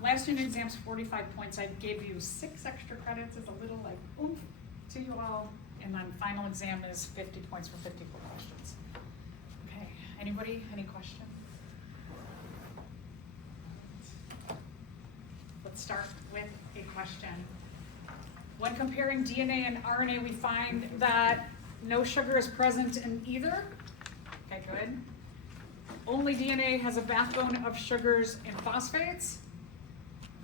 Last unit exam's 45 points. I gave you 6 extra credits as a little like oomph to you all. And then final exam is 50 points for 54 questions. Okay, anybody, any questions? Let's start with a question. When comparing DNA and RNA, we find that no sugar is present in either. Okay, good. Only DNA has a backbone of sugars and phosphates.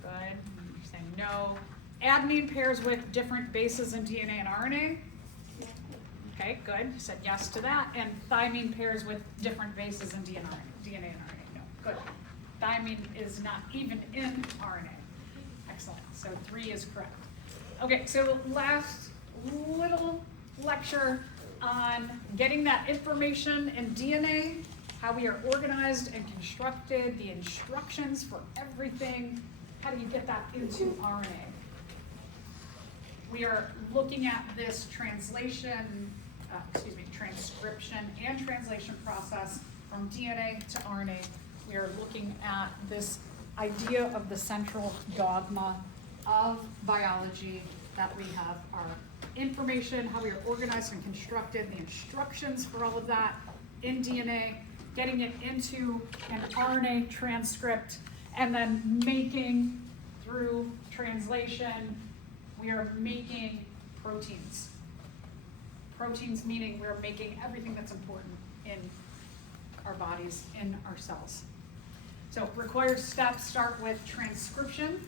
Good. You're saying no. Adenine pairs with different bases in DNA and RNA. Okay, good. You said yes to that. And thymine pairs with different bases in DNA and RNA. No, good. Thymine is not even in RNA. Excellent. So 3 is correct. Okay, so last little lecture on getting that information in DNA, how we are organized and constructed, the instructions for everything. How do you get that into RNA? We are looking at this transcription and translation process from DNA to RNA. We are looking at this idea of the central dogma of biology, that we have our information, how we are organized and constructed, the instructions for all of that in DNA, getting it into an RNA transcript, and then making, through translation, we are making proteins. Proteins meaning we're making everything that's important in our bodies, in our cells. So required steps start with transcription,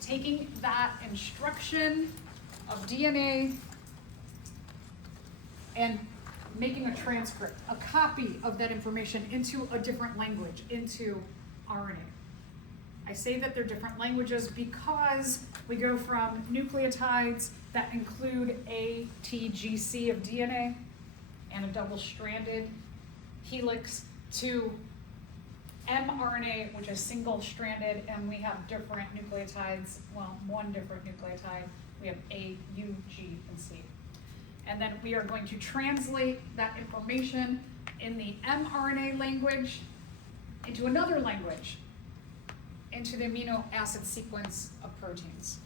taking that instruction of DNA and making a transcript, a copy of that information into a different language, into RNA. I say that they're different languages because we go from nucleotides that include a TGC of DNA and a double-stranded helix to mRNA, which is single-stranded, and we have different nucleotides, well, one different nucleotide. We have A, U, G, and C. And then we are going to translate that information in the mRNA language into another language, into the amino acid sequence of proteins.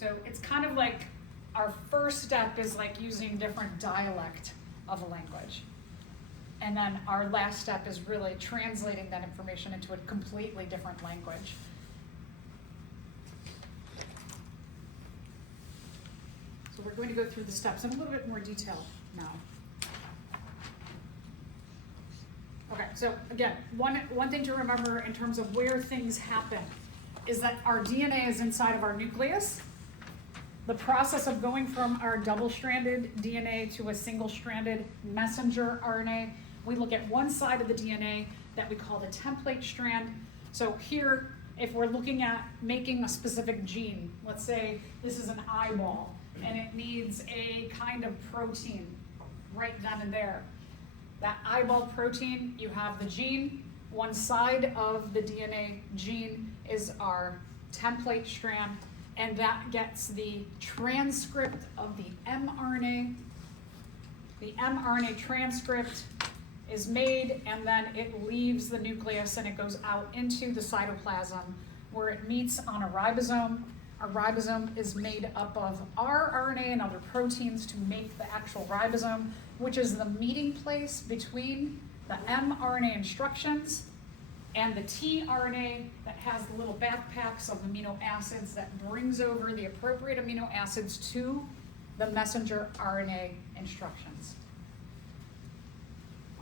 So it's kind of like our first step is like using different dialect of a language. And then our last step is really translating that information into a completely different language. So we're going to go through the steps in a little bit more detail now. Okay, so again, one thing to remember in terms of where things happen is that our DNA is inside of our nucleus. The process of going from our double-stranded DNA to a single-stranded messenger RNA, we look at one side of the DNA that we call the template strand. So here, if we're looking at making a specific gene, let's say this is an eyeball, and it needs a kind of protein right then and there. That eyeball protein, you have the gene. One side of the DNA gene is our template strand, and that gets the transcript of the mRNA. The mRNA transcript is made, and then it leaves the nucleus and it goes out into the cytoplasm where it meets on a ribosome. A ribosome is made up of our RNA and other proteins to make the actual ribosome, which is the meeting place between the mRNA instructions and the tRNA that has the little backpacks of amino acids that brings over the appropriate amino acids to the messenger RNA instructions.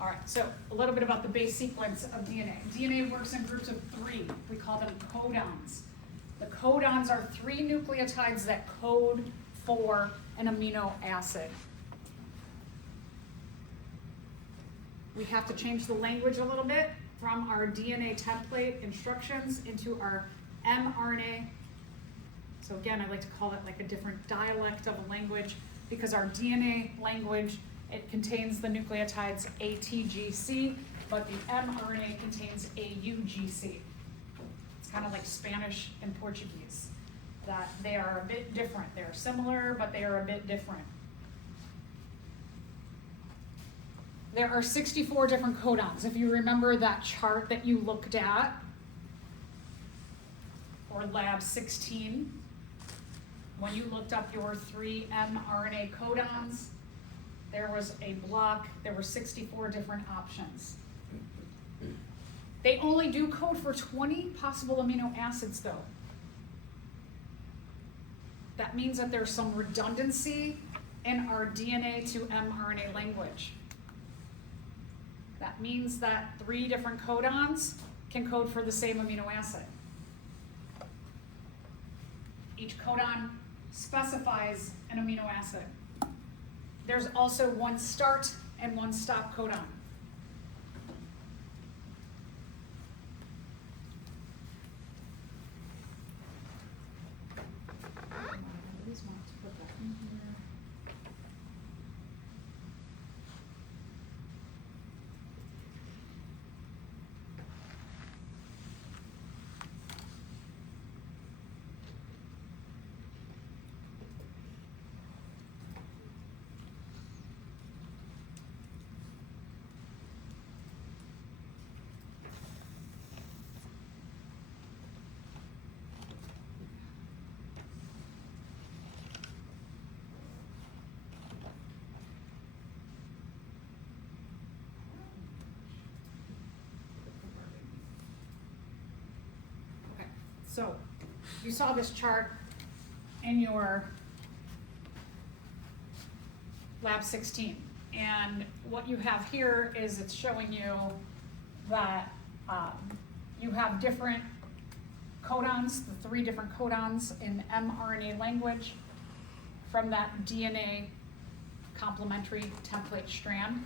All right, so a little bit about the base sequence of DNA. DNA works in groups of 3. We call them codons. The codons are 3 nucleotides that code for an amino acid. We have to change the language a little bit from our DNA template instructions into our mRNA. So again, I like to call it like a different dialect of a language because our DNA language, it contains the nucleotides ATGC, but the mRNA contains AUGC. It's kind of like Spanish and Portuguese, that they are a bit different. They're similar, but they are a bit different. there are 64 different codons. If you remember that chart that you looked at for lab 16, when you looked up your 3 mRNA codons, there was a block, there were 64 different options. They only do code for 20 possible amino acids though. That means that there's some redundancy in our DNA to mRNA language. That means that 3 different codons can code for the same amino acid. Each codon specifies an amino acid. There's also one start and one stop codon. So, you saw this chart in your lab 16, and what you have here is it's showing you that you have different codons, the 3 different codons in mRNA language from that DNA complementary template strand.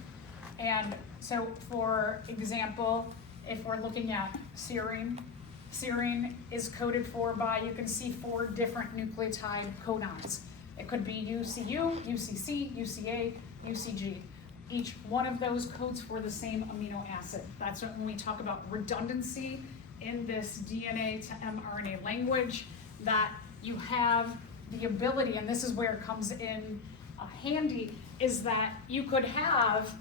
And so, for example, if we're looking at serine, serine is coded for by, you can see 4 different nucleotide codons. It could be UCU, UCC, UCA, UCG. Each one of those codes for the same amino acid. That's when we talk about redundancy in this DNA to mRNA language, that you have the ability, and this is where it comes in handy, is that you could have,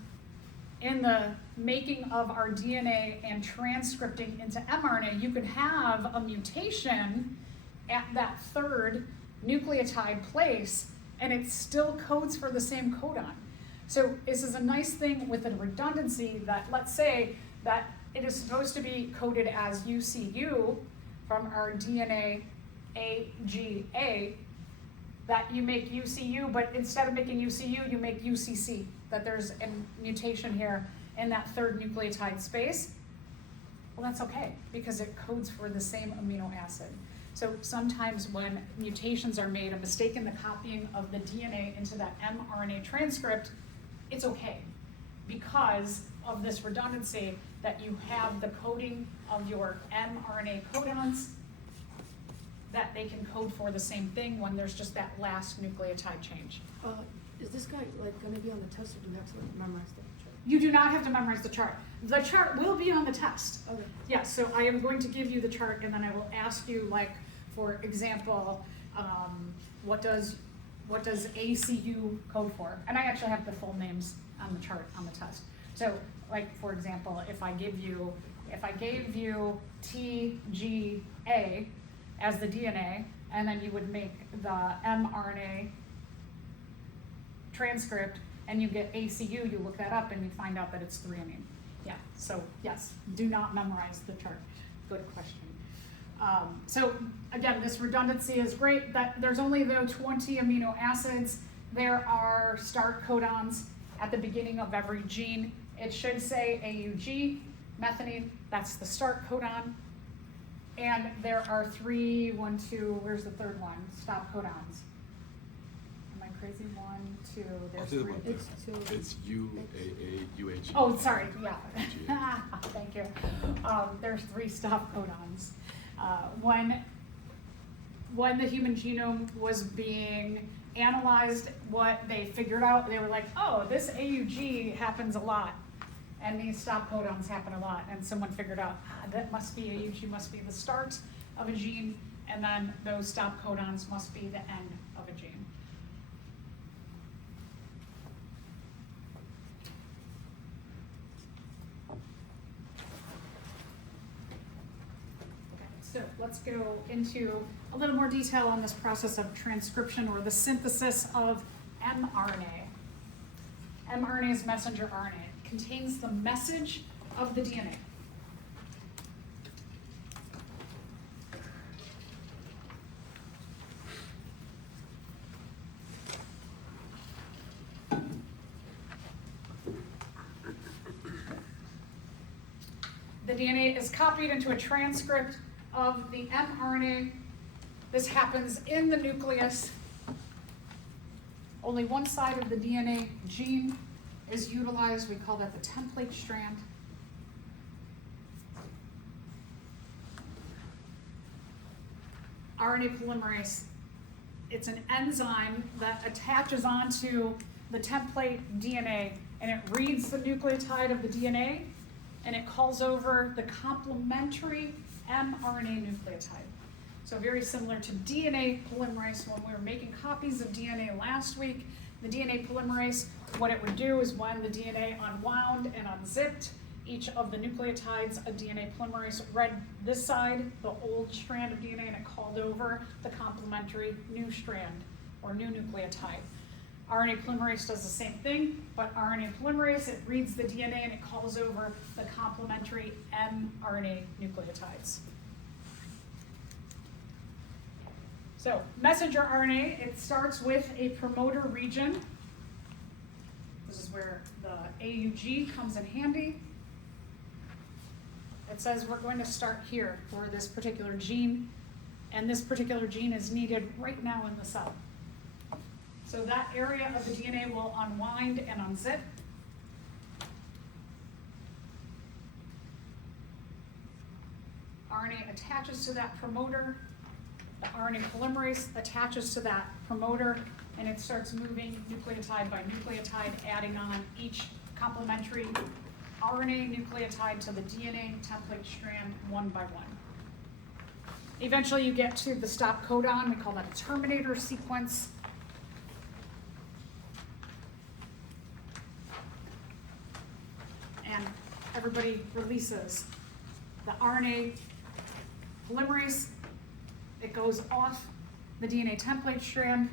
in the making of our DNA and transcripting into mRNA, you could have a mutation at that 3rd nucleotide place, and it still codes for the same codon. So this is a nice thing with a redundancy that, let's say that it is supposed to be coded as UCU from our DNA AGA, that you make UCU, but instead of making UCU, you make UCC, that there's a mutation here in that 3rd nucleotide space. Well, that's okay, because it codes for the same amino acid. So sometimes when mutations are made, a mistake in the copying of the DNA into that mRNA transcript, it's okay, because of this redundancy that you have the coding of your mRNA codons, that they can code for the same thing when there's just that last nucleotide change. Is this guy like going to be on the test, or do you have to memorize the chart? You do not have to memorize the chart. The chart will be on the test. Okay. Yes, so I am going to give you the chart, and then I will ask you, like, for example, what does ACU code for? And I actually have the full names on the chart on the test. So, like, for example, if I gave you TGA as the DNA, and then you would make the mRNA transcript, and you get ACU, you look that up, and you find out that it's threonine. Yeah, so yes, do not memorize the chart. Good question. So again, this redundancy is great, that there's only though 20 amino acids. There are start codons at the beginning of every gene. It should say AUG, methionine, that's the start codon. And there are 3, 1, 2, where's the 3rd one? Stop codons. Am I crazy? 1, 2, there's 3. It's UAA, UAG. Oh, sorry, yeah. Thank you. There's 3 stop codons. When the human genome was being analyzed, what they figured out, they were like, oh, this AUG happens a lot, and these stop codons happen a lot, and someone figured out, that must be AUG, must be the start of a gene, and then those stop codons must be the end of a gene. So let's go into a little more detail on this process of transcription or the synthesis of mRNA. mRNA is messenger RNA. It contains the message of the DNA. The DNA is copied into a transcript of the mRNA. This happens in the nucleus. Only one side of the DNA gene is utilized. We call that the template strand. RNA polymerase, it's an enzyme that attaches onto the template DNA, and it reads the nucleotide of the DNA, and it calls over the complementary mRNA nucleotide. So very similar to DNA polymerase. When we were making copies of DNA last week, the DNA polymerase, what it would do is when the DNA unwound and unzipped each of the nucleotides, a DNA polymerase read this side, the old strand of DNA, and it called over the complementary new strand or new nucleotide. RNA polymerase does the same thing, but RNA polymerase, it reads the DNA and it calls over the complementary mRNA nucleotides. So messenger RNA, it starts with a promoter region. This is where the AUG comes in handy. It says we're going to start here for this particular gene, and this particular gene is needed right now in the cell. So that area of the DNA will unwind and unzip. RNA attaches to that promoter. The RNA polymerase attaches to that promoter, and it starts moving nucleotide by nucleotide, adding on each complementary RNA nucleotide to the DNA template strand one by one. Eventually you get to the stop codon. We call that a terminator sequence. And everybody releases the RNA polymerase. It goes off the DNA template strand.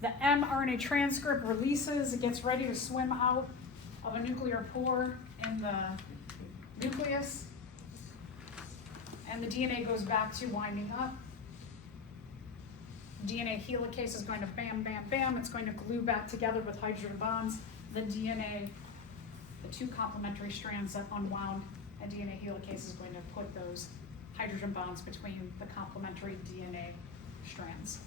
The mRNA transcript releases. It gets ready to swim out of a nuclear pore in the nucleus. And the DNA goes back to winding up. DNA helicase is going to bam, bam, bam. It's going to glue back together with hydrogen bonds. The DNA, the two complementary strands that unwound, and DNA helicase is going to put those hydrogen bonds between the complementary DNA strands.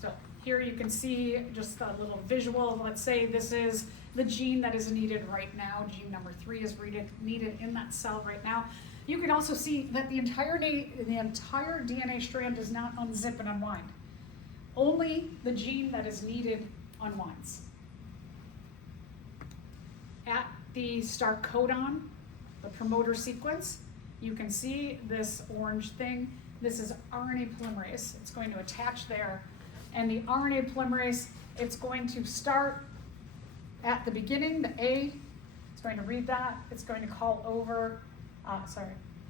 So here you can see just a little visual. Let's say this is the gene that is needed right now. Gene number 3 is needed in that cell right now. You can also see that the entire DNA strand does not unzip and unwind. Only the gene that is needed unwinds. At the start codon, the promoter sequence, you can see this orange thing. This is RNA polymerase. It's going to attach there. And the RNA polymerase, it's going to start at the beginning, the A. It's going to read that. It's going to call over,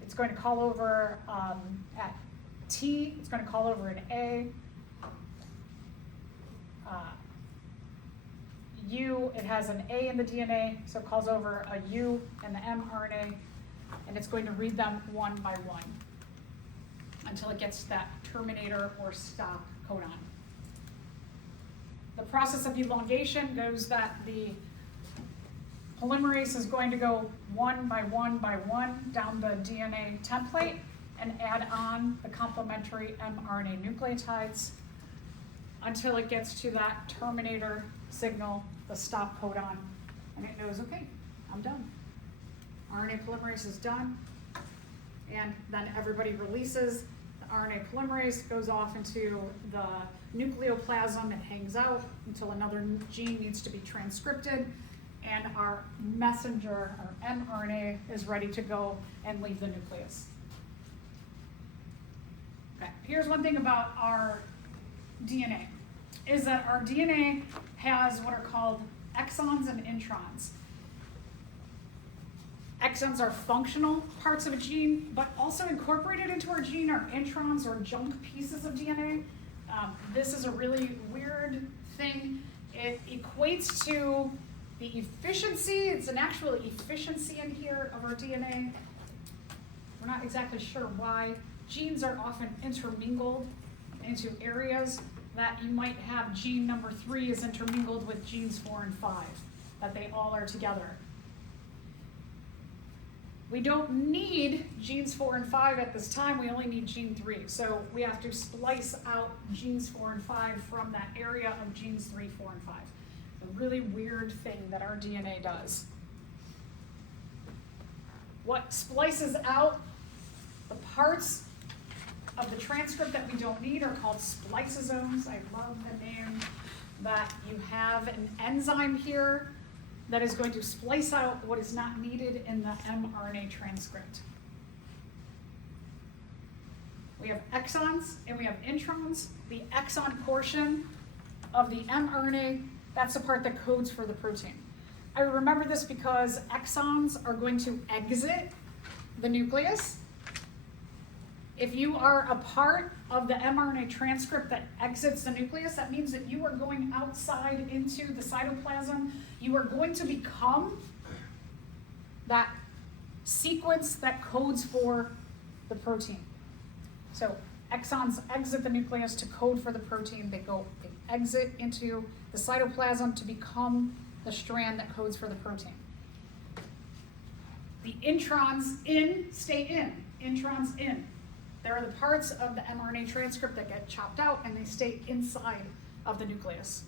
it's going to call over at T. It's going to call over an A. U, it has an A in the DNA, so it calls over a U and the mRNA, and it's going to read them one by one until it gets to that terminator or stop codon. The process of elongation goes that the polymerase is going to go one by one by one down the DNA template and add on the complementary mRNA nucleotides until it gets to that terminator signal, the stop codon, and it knows, okay, I'm done. RNA polymerase is done, and then everybody releases. The RNA polymerase goes off into the nucleoplasm. It hangs out until another gene needs to be transcripted, and our messenger, our mRNA, is ready to go and leave the nucleus. Okay, here's one thing about our DNA, is that our DNA has what are called exons and introns. exons are functional parts of a gene, but also incorporated into our gene are introns or junk pieces of DNA. This is a really weird thing. It equates to the efficiency, it's an actual efficiency in here of our DNA. We're not exactly sure why. Genes are often intermingled into areas that you might have gene number 3 is intermingled with genes 4 and 5, that they all are together. We don't need genes 4 and 5 at this time, we only need gene 3. So we have to splice out genes 4 and 5 from that area of genes 3, 4, and 5. A really weird thing that our DNA does. What splices out the parts of the transcript that we don't need are called spliceosomes. I love the name. That you have an enzyme here that is going to splice out what is not needed in the mRNA transcript. We have exons and we have introns. The exon portion of the mRNA, that's the part that codes for the protein. I remember this because exons are going to exit the nucleus. If you are a part of the mRNA transcript that exits the nucleus, that means that you are going outside into the cytoplasm. You are going to become that sequence that codes for the protein. So exons exit the nucleus to code for the protein. They exit into the cytoplasm to become the strand that codes for the protein. The introns stay in, introns in. There are the parts of the mRNA transcript that get chopped out and they stay inside of the nucleus.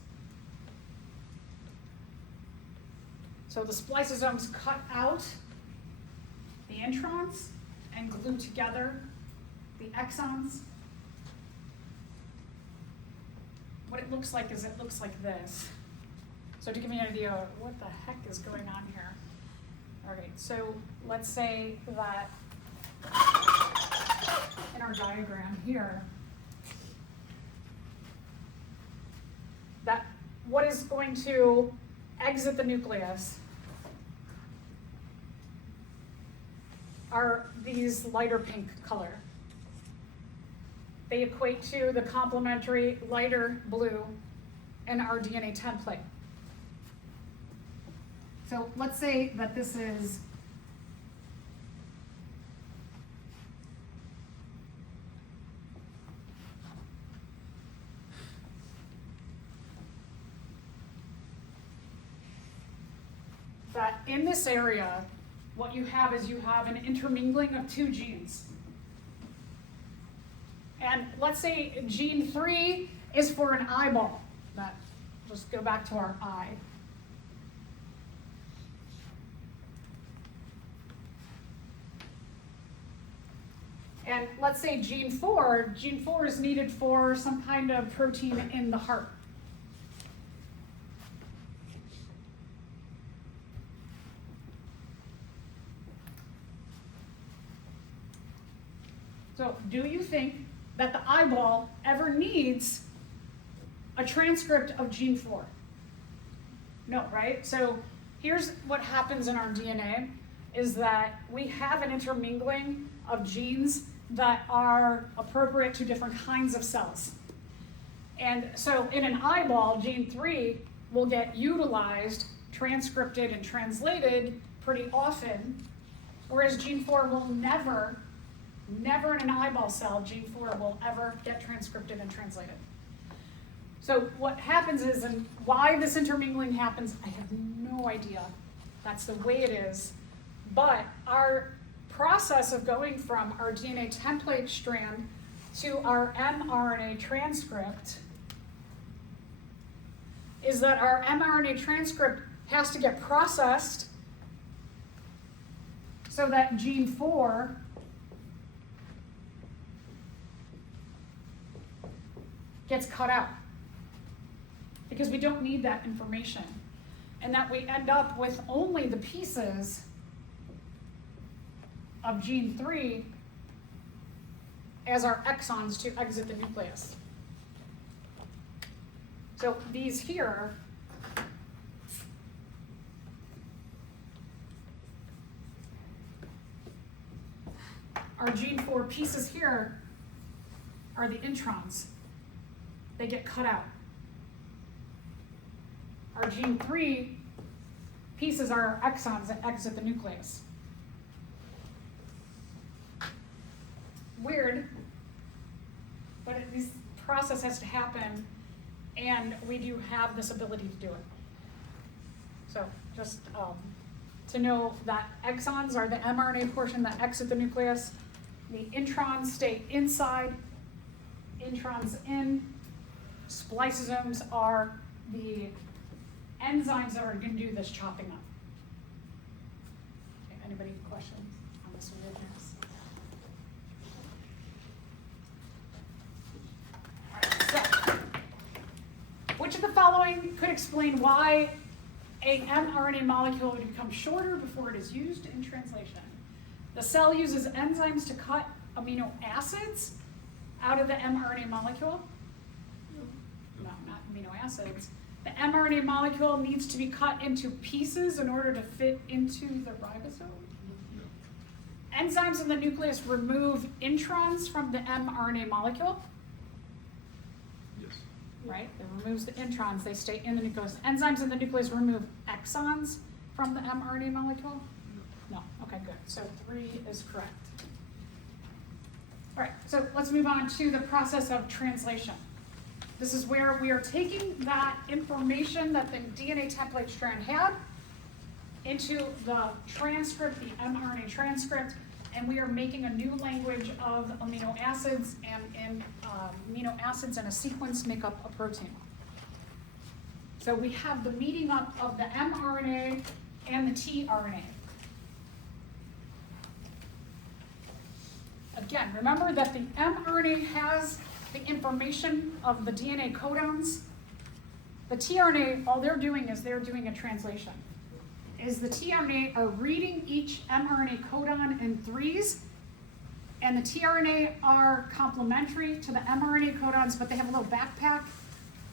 So the spliceosomes cut out the introns and glue together the exons. What it looks like is it looks like this. So to give you an idea of what the heck is going on here. All right, so let's say that in our diagram here, that what is going to exit the nucleus are these lighter pink color. They equate to the complementary lighter blue in our DNA template. So let's say that this is that in this area, what you have is you have an intermingling of 2 genes. And let's say gene 3 is for an eyeball. That, just go back to our eye. And let's say gene 4 is needed for some kind of protein in the heart. So do you think that the eyeball ever needs a transcript of gene 4? No, right? So here's what happens in our DNA is that we have an intermingling of genes that are appropriate to different kinds of cells. And so in an eyeball, gene 3 will get utilized, transcripted, and translated pretty often, whereas gene 4 will never in an eyeball cell, gene 4 will ever get transcripted and translated. So what happens is, and why this intermingling happens, I have no idea. That's the way it is. But our process of going from our DNA template strand to our mRNA transcript is that our mRNA transcript has to get processed so that gene 4 gets cut out, because we don't need that information, and that we end up with only the pieces of gene 3 as our exons to exit the nucleus. So these here Our gene 4 pieces here are the introns. They get cut out. Our gene 3 pieces are our exons that exit the nucleus. Weird, but this process has to happen, and we do have this ability to do it. So just to know that exons are the mRNA portion that exit the nucleus. The introns stay inside, introns in. Spliceosomes are the enzymes that are going to do this chopping up. Okay, anybody have questions on this weirdness? All right, so which of the following could explain why a mRNA molecule would become shorter before it is used in translation? The cell uses enzymes to cut amino acids out of the mRNA molecule. No, not amino acids. The mRNA molecule needs to be cut into pieces in order to fit into the ribosome. Enzymes in the nucleus remove introns from the mRNA molecule. Yes. Right? It removes the introns, they stay in the nucleus. Enzymes in the nucleus remove exons from the mRNA molecule? No. Okay, good. So 3 is correct. All right, so let's move on to the process of translation. This is where we are taking that information that the DNA template strand had into the transcript, the mRNA transcript, and we are making a new language of amino acids, and amino acids and a sequence make up a protein. So we have the meeting up of the mRNA and the tRNA. Again, remember that the mRNA has the information of the DNA codons. The tRNA, all they're doing is they're doing a translation. Is the tRNA are reading each mRNA codon in threes, and the tRNA are complementary to the mRNA codons, but they have a little backpack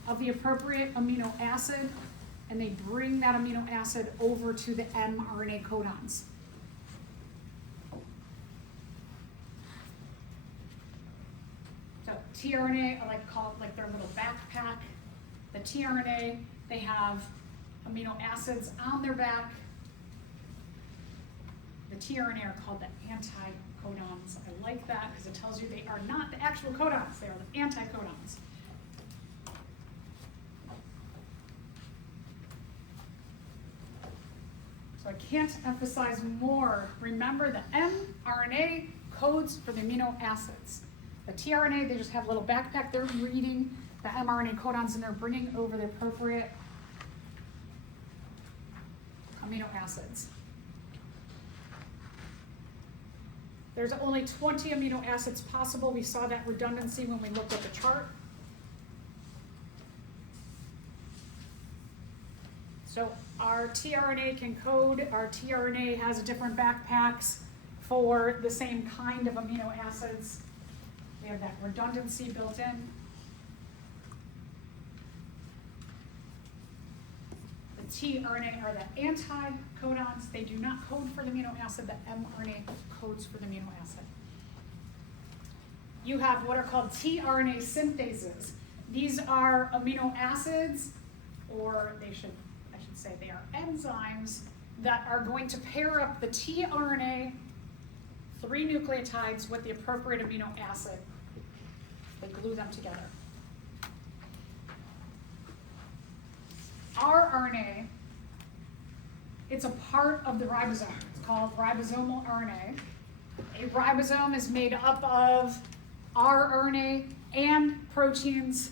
of the appropriate amino acid, and they bring that amino acid over to the mRNA codons. So tRNA, I like to call it like their little backpack. The tRNA, they have amino acids on their back. The tRNA are called the anticodons. I like that because it tells you they are not the actual codons, they are the anticodons. So I can't emphasize more. Remember, the mRNA codes for the amino acids. The tRNA, they just have a little backpack. They're reading the mRNA codons and they're bringing over the appropriate amino acids. There's only 20 amino acids possible. We saw that redundancy when we looked at the chart. So our tRNA can code, our tRNA has different backpacks for the same kind of amino acids. We have that redundancy built in. The tRNA are the anticodons. They do not code for the amino acid. The mRNA codes for the amino acid. You have what are called tRNA synthases. These are amino acids, or I should say they are enzymes that are going to pair up the tRNA, 3 nucleotides, with the appropriate amino acid. They glue them together. rRNA, it's a part of the ribosome. It's called ribosomal RNA. A ribosome is made up of rRNA and proteins,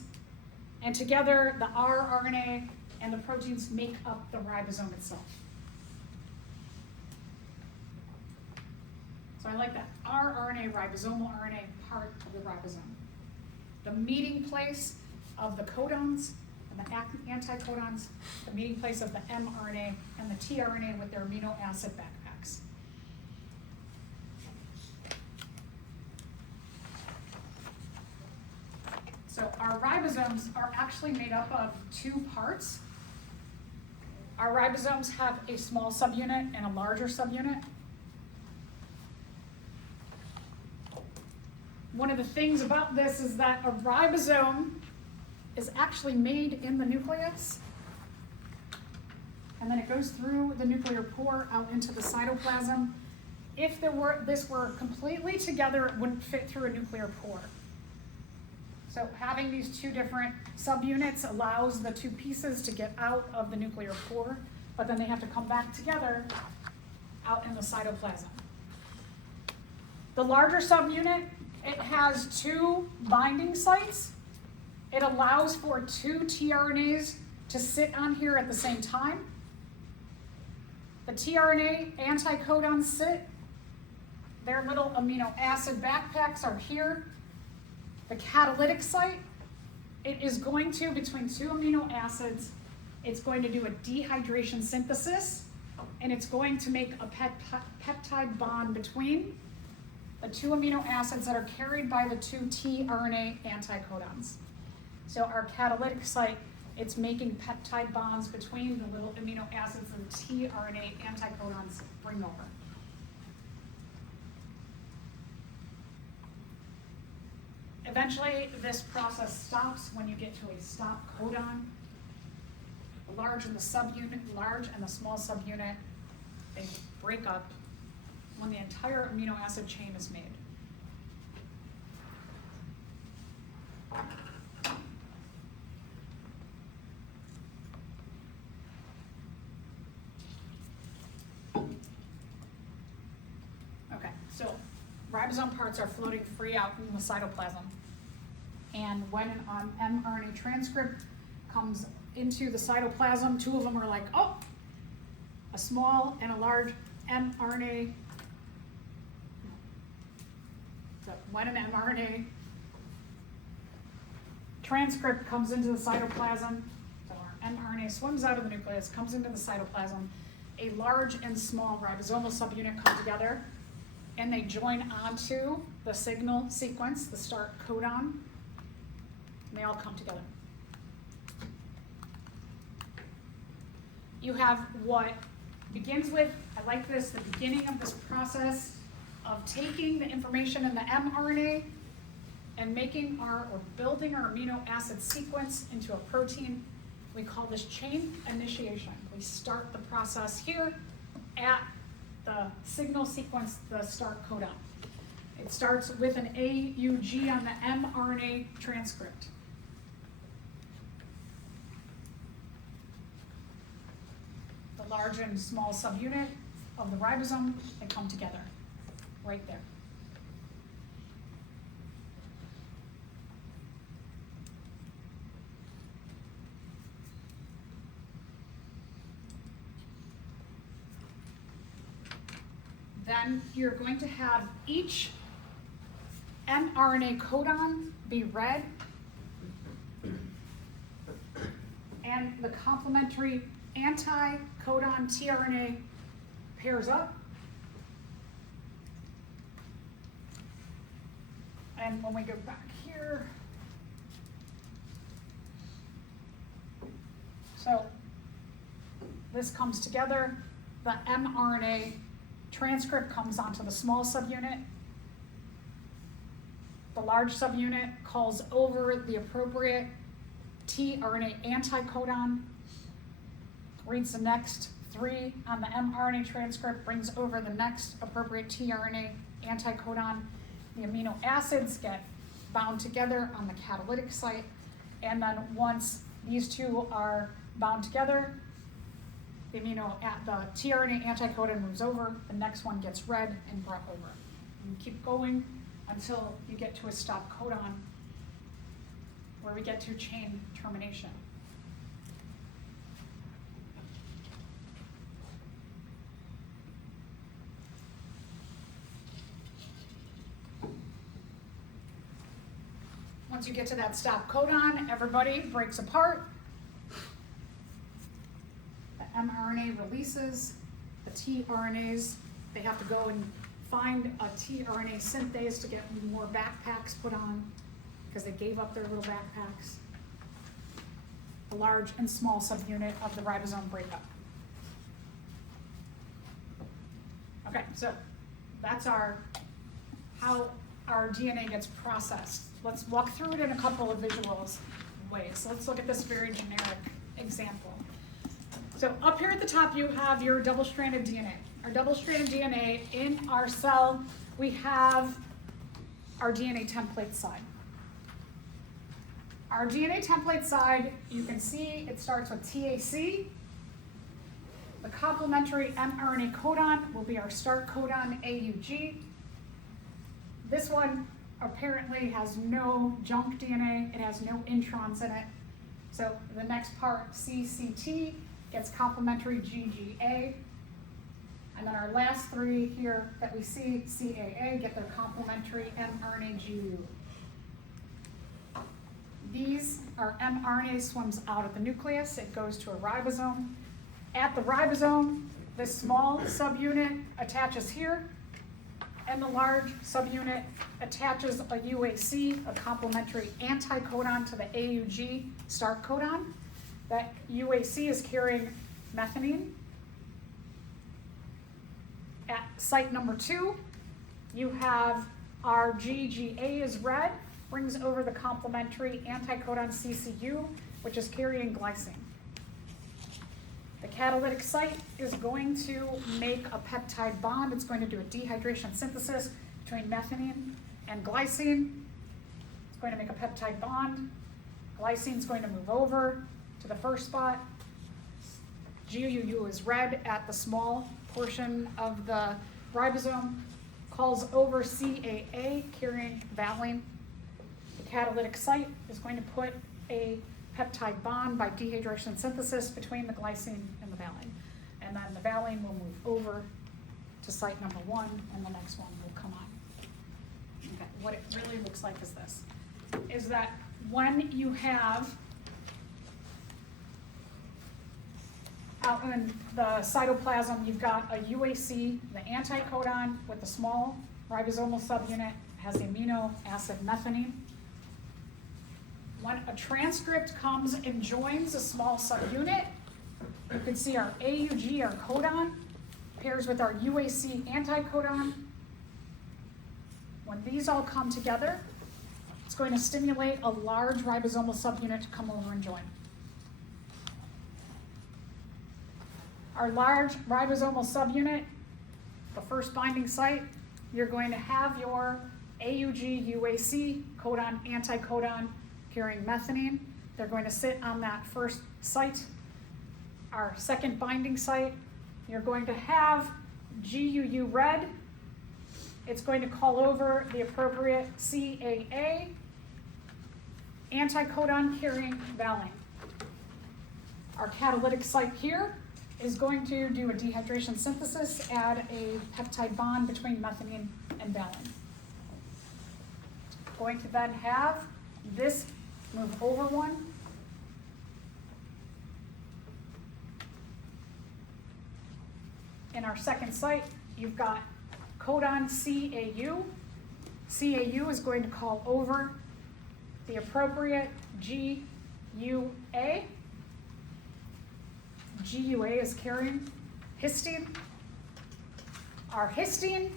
and together the rRNA and the proteins make up the ribosome itself. So I like that. rRNA, ribosomal RNA, part of the ribosome. The meeting place of the codons and the anticodons, the meeting place of the mRNA and the tRNA with their amino acid backpacks. So our ribosomes are actually made up of 2 parts. Our ribosomes have a small subunit and a larger subunit. one of the things about this is that a ribosome is actually made in the nucleus. And then it goes through the nuclear pore out into the cytoplasm. If this were completely together, it wouldn't fit through a nuclear pore. So having these two different subunits allows the two pieces to get out of the nuclear pore, but then they have to come back together out in the cytoplasm. The larger subunit, it has two binding sites. It allows for two tRNAs to sit on here at the same time. The tRNA anticodons sit. Their little amino acid backpacks are here. The catalytic site, it is going to, between two amino acids, it's going to do a dehydration synthesis, and it's going to make a peptide bond between the two amino acids that are carried by the two tRNA anticodons. So our catalytic site, it's making peptide bonds between the little amino acids that the tRNA anticodons bring over. Eventually, this process stops when you get to a stop codon. The large and the small subunit, they break up when the entire amino acid chain is made. Okay, so ribosome parts are floating free out in the cytoplasm. And when an mRNA transcript comes into the cytoplasm, two of them are like, oh, a small and a large mRNA. So when an mRNA transcript comes into the cytoplasm, so our mRNA swims out of the nucleus, comes into the cytoplasm, a large and small ribosomal subunit come together, and they join onto the signal sequence, the start codon, and they all come together. You have what begins with, I like this, the beginning of this process of taking the information in the mRNA and making or building our amino acid sequence into a protein. We call this chain initiation. We start the process here at the signal sequence, the start codon. It starts with an AUG on the mRNA transcript. The large and small subunit of the ribosome, they come together right there. Then you're going to have each mRNA codon be read, and the complementary anti-codon tRNA pairs up. And when we go back here, so this comes together, the mRNA transcript comes onto the small subunit. The large subunit calls over the appropriate tRNA anticodon, reads the next 3 on the mRNA transcript, brings over the next appropriate tRNA anticodon. The amino acids get bound together on the catalytic site, and then once these two are bound together, the tRNA anticodon moves over, the next one gets read and brought over. And you keep going until you get to a stop codon where we get to chain termination. Once you get to that stop codon, everybody breaks apart. The mRNA releases the tRNAs. They have to go and find a tRNA synthase to get more backpacks put on because they gave up their little backpacks. The large and small subunit of the ribosome breakup. Okay, so that's our how our DNA gets processed. Let's walk through it in a couple of visuals ways. So let's look at this very generic example. So up here at the top, you have your double-stranded DNA. Our double-stranded DNA, in our cell, we have our DNA template side. Our DNA template side, you can see it starts with TAC. The complementary mRNA codon will be our start codon AUG. This one apparently has no junk DNA, it has no introns in it. So the next part, CCT, gets complementary GGA. And then our last three here that we see, CAA, get their complementary mRNA GU. These are mRNA swims out of the nucleus, it goes to a ribosome. At the ribosome, this small subunit attaches here, and the large subunit attaches a UAC, a complementary anticodon to the AUG start codon. That UAC is carrying methionine. At site number 2, you have our GGA is red, brings over the complementary anticodon CCU, which is carrying glycine. The catalytic site is going to make a peptide bond. It's going to do a dehydration synthesis between methionine and glycine. It's going to make a peptide bond. Glycine is going to move over to the first spot. GUU is red at the small portion of the ribosome, calls over CAA, carrying valine. The catalytic site is going to put a peptide bond by dehydration synthesis between the glycine and the valine. And then the valine will move over to site number 1, and the next one will come on. Okay, what it really looks like is this, is that when you have out in the cytoplasm, you've got a UAC, the anticodon with the small ribosomal subunit, has the amino acid methionine. When a transcript comes and joins a small subunit, you can see our AUG, our codon, pairs with our UAC anticodon. When these all come together, it's going to stimulate a large ribosomal subunit to come over and join. Our large ribosomal subunit, the first binding site, you're going to have your AUG, UAC, codon, anticodon, carrying methionine. They're going to sit on that first site. Our second binding site, you're going to have GUU red. It's going to call over the appropriate CAA, anticodon carrying valine. Our catalytic site here is going to do a dehydration synthesis, add a peptide bond between methionine and valine. Going to then have this move over one. In our second site, you've got codon CAU. CAU is going to call over the appropriate GUA. GUA is carrying histine. Our histine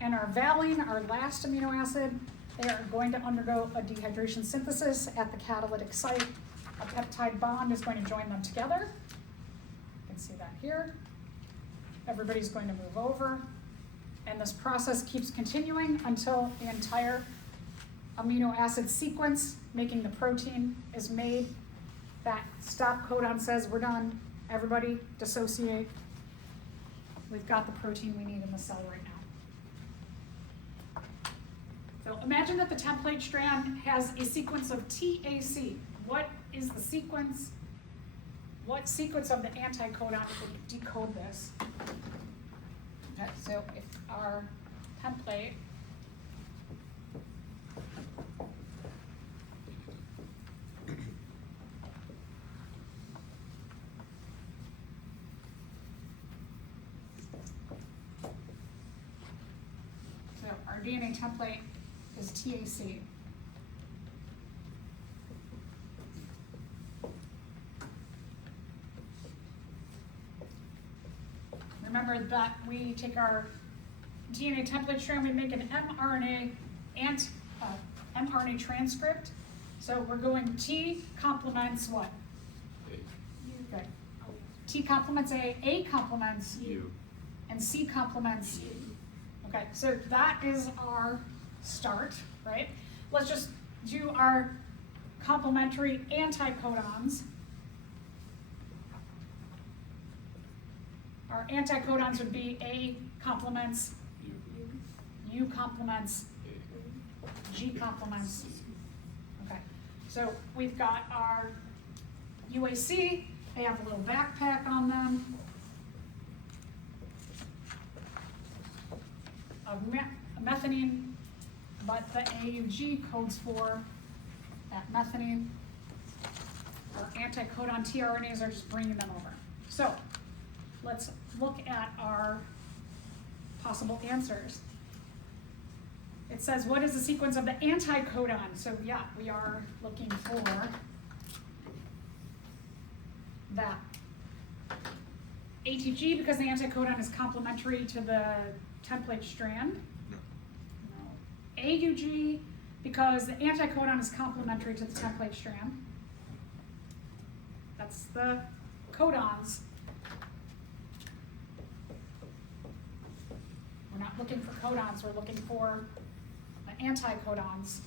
and our valine, our last amino acid, they are going to undergo a dehydration synthesis at the catalytic site. A peptide bond is going to join them together. You can see that here. Everybody's going to move over. And this process keeps continuing until the entire amino acid sequence making the protein is made. That stop codon says we're done. Everybody dissociate. We've got the protein we need in the cell right now. So imagine that the template strand has a sequence of TAC. What is the sequence? What sequence of the anticodon would decode this? Okay, so if our template our DNA template is TAC. Remember that we take our DNA template strand, we make an mRNA mRNA transcript. So we're going T complements what? A. Okay. T complements A complements U. and C complements U. Okay, so that is our start, right? Let's just do our complementary anticodons. Our anticodons would be A complements, U. U complements, A. G complements. Okay, so we've got our UAC, they have a little backpack on them of methionine, but the AUG codes for that methionine. Our anticodon tRNAs are just bringing them over. So let's look at our possible answers. It says, what is the sequence of the anticodon? So yeah, we are looking for that. ATG, because the anticodon is complementary to the template strand. No. No. AUG, because the anticodon is complementary to the template strand. That's the codons. We're not looking for codons, we're looking for the anticodons.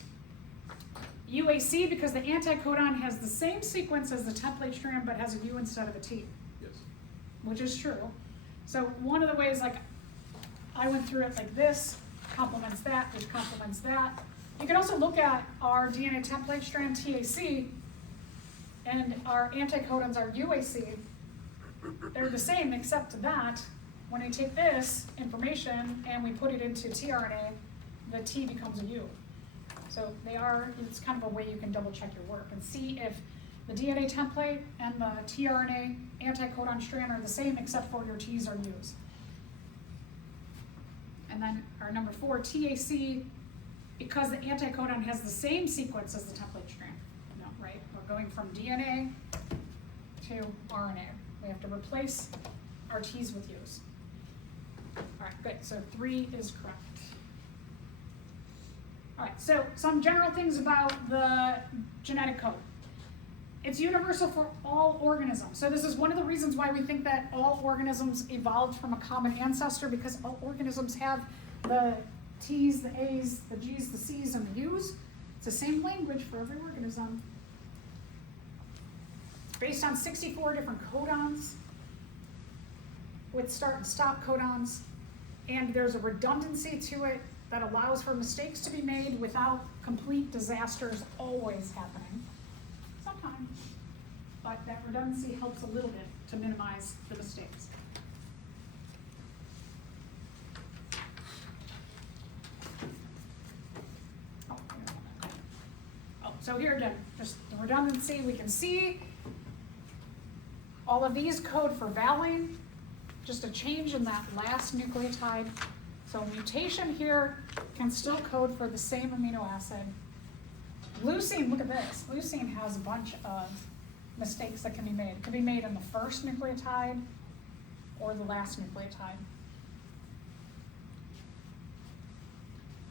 UAC, because the anticodon has the same sequence as the template strand but has a U instead of a T, Yes. which is true. So one of the ways, like, I went through it like this, complements that, which complements that. You can also look at our DNA template strand TAC, and our anticodons are UAC. They're the same, except that when we take this information and we put it into tRNA, the T becomes a U. So it's kind of a way you can double check your work and see if the DNA template and the tRNA anticodon strand are the same except for your T's or U's. And then our number 4, TAC, because the anticodon has the same sequence as the template strand. No, right? We're going from DNA to RNA. We have to replace our T's with U's. All right, good. So 3 is correct. All right, so some general things about the genetic code. It's universal for all organisms. So this is one of the reasons why we think that all organisms evolved from a common ancestor, because all organisms have the T's, the A's, the G's, the C's, and the U's. It's the same language for every organism. Based on 64 different codons with start and stop codons, and there's a redundancy to it that allows for mistakes to be made without complete disasters always happening. Sometimes, but that redundancy helps a little bit to minimize the mistakes. So here again, just the redundancy, we can see all of these code for valine, just a change in that last nucleotide. So mutation here can still code for the same amino acid. Leucine, look at this. Leucine has a bunch of mistakes that can be made. It can be made in the first nucleotide or the last nucleotide.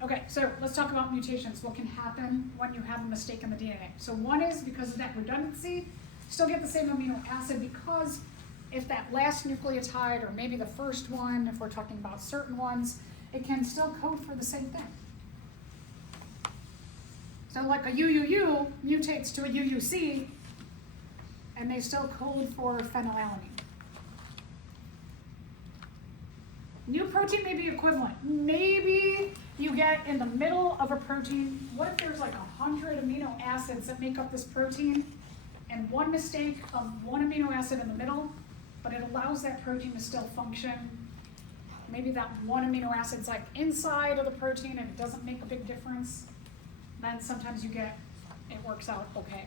Okay, so let's talk about mutations. What can happen when you have a mistake in the DNA? So one is because of that redundancy, you still get the same amino acid, because if that last nucleotide, or maybe the first one, if we're talking about certain ones, it can still code for the same thing. So like a UUU mutates to a UUC, and they still code for phenylalanine. New protein may be equivalent. Maybe you get in the middle of a protein, what if there's like 100 amino acids that make up this protein, and one mistake of one amino acid in the middle, but it allows that protein to still function. Maybe that one amino acid's like inside of the protein and it doesn't make a big difference. Then sometimes you get, it works out okay.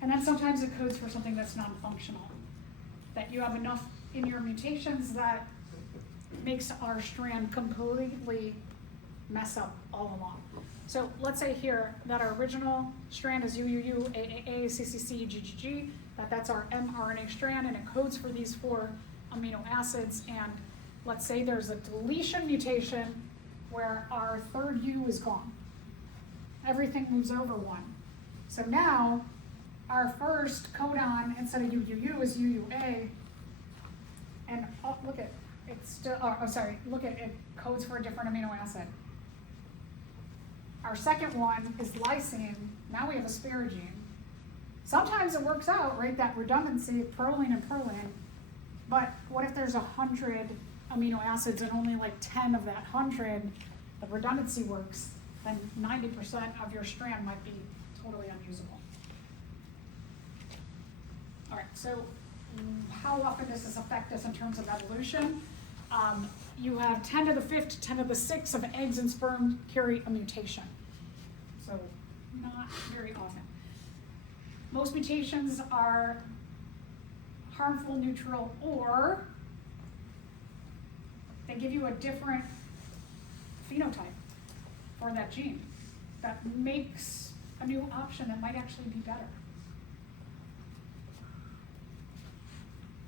And then sometimes it codes for something that's non-functional, that you have enough in your mutations that makes our strand completely mess up all along. So let's say here that our original strand is UUU, AAA, CCC, GGG, that's our mRNA strand, and it codes for these 4 amino acids, and let's say there's a deletion mutation where our third U is gone. Everything moves over one. So now, our first codon, instead of UUU, is UUA. And oh, look at, it's still, look at, it codes for a different amino acid. Our second one is lysine. Now we have asparagine. Sometimes it works out, right, that redundancy, proline and proline. But what if there's 100 amino acids and only like 10 of that 100, the redundancy works, then 90% of your strand might be totally unusable. All right, so how often does this affect us in terms of evolution? You have 10 to the 5th to 10 to the 6th of eggs and sperm carry a mutation. So not very often. Most mutations are harmful, neutral, or they give you a different phenotype for that gene that makes a new option that might actually be better.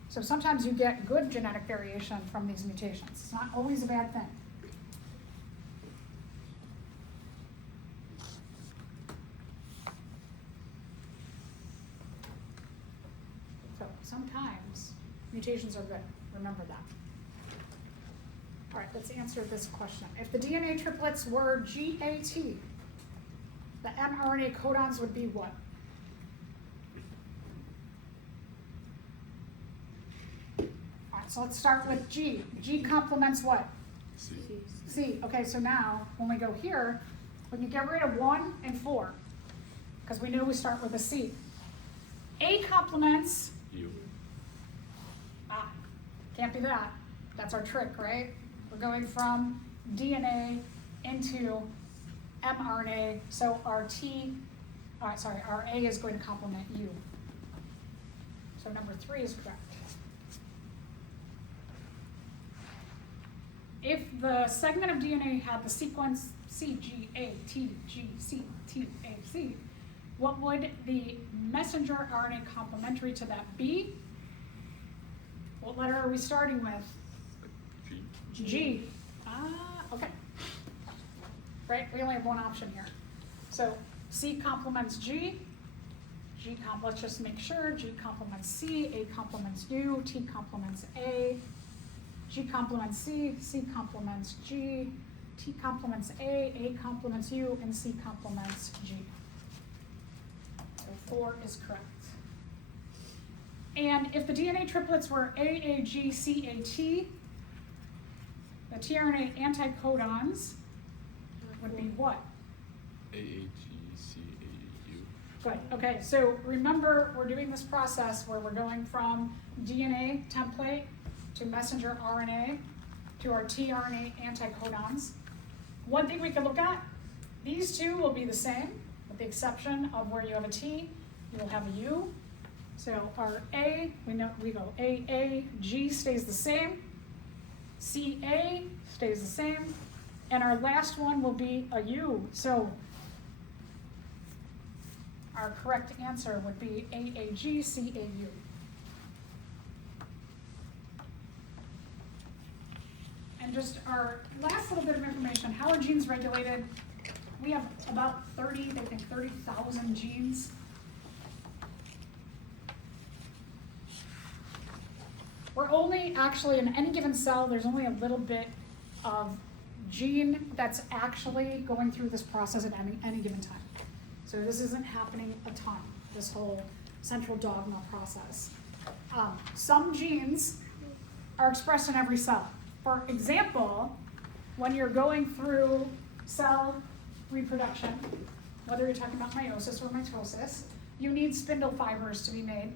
So sometimes you get good genetic variation from these mutations. It's not always a bad thing. So sometimes mutations are good. Remember that. All right, let's answer this question. If the DNA triplets were GAT, the mRNA codons would be what? All right, so let's start with G. G complements what? C. C. Okay, so now when we go here, we can get rid of 1 and 4 because we know we start with a C. A complements, U. Can't be that. That's our trick, right? We're going from DNA into mRNA, so our our A is going to complement U. So number 3 is correct. If the segment of DNA had the sequence CGATGCTAC, what would the messenger RNA complementary to that be? What letter are we starting with? G. G. Okay. Right, we only have one option here. So C complements G, let's just make sure, G complements C, A complements U, T complements A, G complements C, C complements G, T complements A complements U, and C complements G. So 4 is correct. And if the DNA triplets were AAGCAT, the tRNA anticodons would be what? AAGCAU. Good, okay, so remember we're doing this process where we're going from DNA template to messenger RNA to our tRNA anticodons. One thing we can look at, these two will be the same, with the exception of where you have a T, you will have a U. So our A, we go AA, G stays the same, CA stays the same, and our last one will be a U. So our correct answer would be AAGCAU. And just our last little bit of information, how are genes regulated? We have about 30,000 genes. We're only actually, in any given cell, there's only a little bit of gene that's actually going through this process at any given time. So this isn't happening a ton, this whole central dogma process. Some genes are expressed in every cell. For example, when you're going through cell reproduction, whether you're talking about meiosis or mitosis, you need spindle fibers to be made.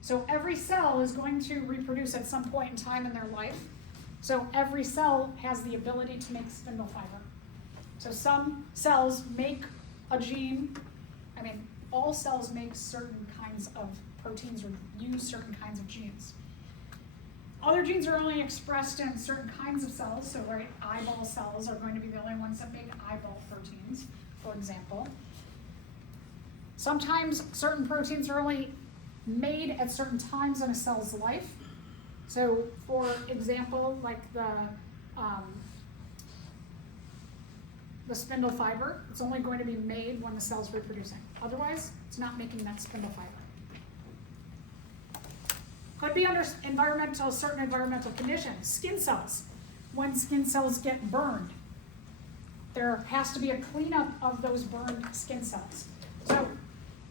So every cell is going to reproduce at some point in time in their life. So every cell has the ability to make spindle fiber. So some cells make a gene, all cells make certain kinds of proteins or use certain kinds of genes. Other genes are only expressed in certain kinds of cells, so right, eyeball cells are going to be the only ones that make eyeball proteins, for example. Sometimes certain proteins are only made at certain times in a cell's life. So for example, like the the spindle fiber, it's only going to be made when the cell's reproducing. Otherwise, it's not making that spindle fiber. Could be under certain environmental conditions. Skin cells. When skin cells get burned, there has to be a cleanup of those burned skin cells. So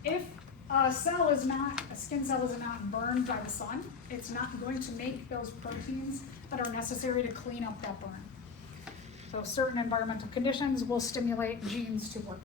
if a skin cell is not burned by the sun, it's not going to make those proteins that are necessary to clean up that burn. So certain environmental conditions will stimulate genes to work.